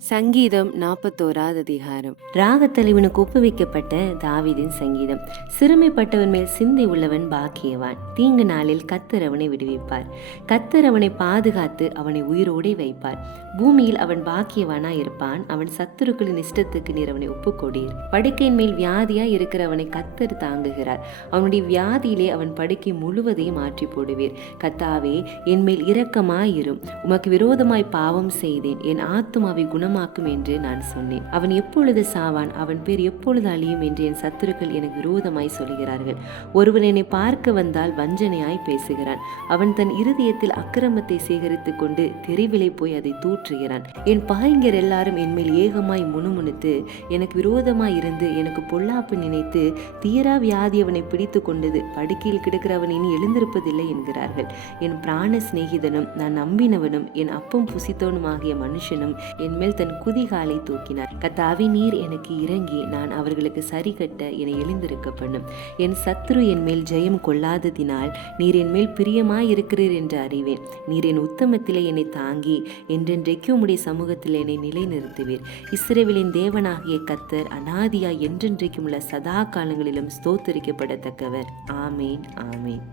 சங்கீதம் 41 அதிகாரம். ராகத்தலைவனுக்கு ஒப்புவிக்கப்பட்ட தாவீதின் சங்கீதம். சிறுமைப்பட்டவன் மேல் சிந்தை உள்ளவன் பாக்கியவான். தீங்கு நாளில் கர்த்தர் அவனை விடுவிப்பார். கர்த்தர் அவனை பாதுகாத்து அவனை உயிரோடே வைப்பார். பூமியில் அவன் பாக்கியவானாய் இருப்பான். அவன் சத்துருக்களின் இஷ்டத்துக்கு நீர் அவனை ஒப்புக்கொடீர். படுக்கையின் மேல் வியாதியாய் இருக்கிறவனை கர்த்தர் தாங்குகிறார். அவனுடைய வியாதியிலே அவன் படுக்கை முழுவதையும் மாற்றி போடுவீர். கர்த்தாவே, என் மேல் இரக்கமாயிரும். உமக்கு விரோதமாய் பாவம் செய்தேன். என் ஆத்துமாவை குணமாக்கும் என்று நான் சொன்னேன். அவன் எப்பொழுது சாவான்? அவன் பேர் எப்பொழுது அழியும் என்று என் சத்துருக்கள் எனக்கு விரோதமாய் சொல்கிறார்கள். ஒருவன் என்னை பார்க்க வந்தால் வஞ்சனையாய் பேசுகிறான். அவன் தன் இருதயத்தில் அக்கிரமத்தை சேகரித்துக் கொண்டு தெருவிலே போய் அதை தூற்றுகிறான். என் பகைஞர் எல்லாரும் என் மேல் ஏகமாய் முணுமுணுத்து எனக்கு விரோதமாய் இருந்து எனக்கு பொல்லாப்பு நினைத்து தீரா வியாதி அவனை பிடித்து கொண்டது. படுக்கையில் கிடக்கிறவன் இனி எழுந்திருப்பதில்லை என்கிறார்கள். என் பிராண சிநேகிதனும் நான் நம்பினவனும் என் அப்பம் புசித்தவனுமாகிய மனுஷனும் என் மேல் தன் குதிகாலை தூக்கினார். கர்த்தாவே, நீர் எனக்கு இறங்கி நான் அவர்களுக்கு சரி கட்ட என்னை எழுந்திருக்க பண்ணும். என் சத்ரு என் மேல் ஜெயம் கொள்ளாததினால் நீர் என் மேல் பிரியமாய் இருக்கிறீர் என்று அறிவேன். நீர் என் உத்தமத்திலே என்னை தாங்கி என்றென்றைக்கும் உம்முடைய சமூகத்தில் என்னை நிலைநிறுத்துவீர். இஸ்ரவேலின் தேவனாகிய கர்த்தர் அநாதியாய் என்றென்றைக்கும் உள்ள சதா காலங்களிலும் ஸ்தோத்தரிக்கப்படத்தக்கவர். ஆமேன், ஆமேன்.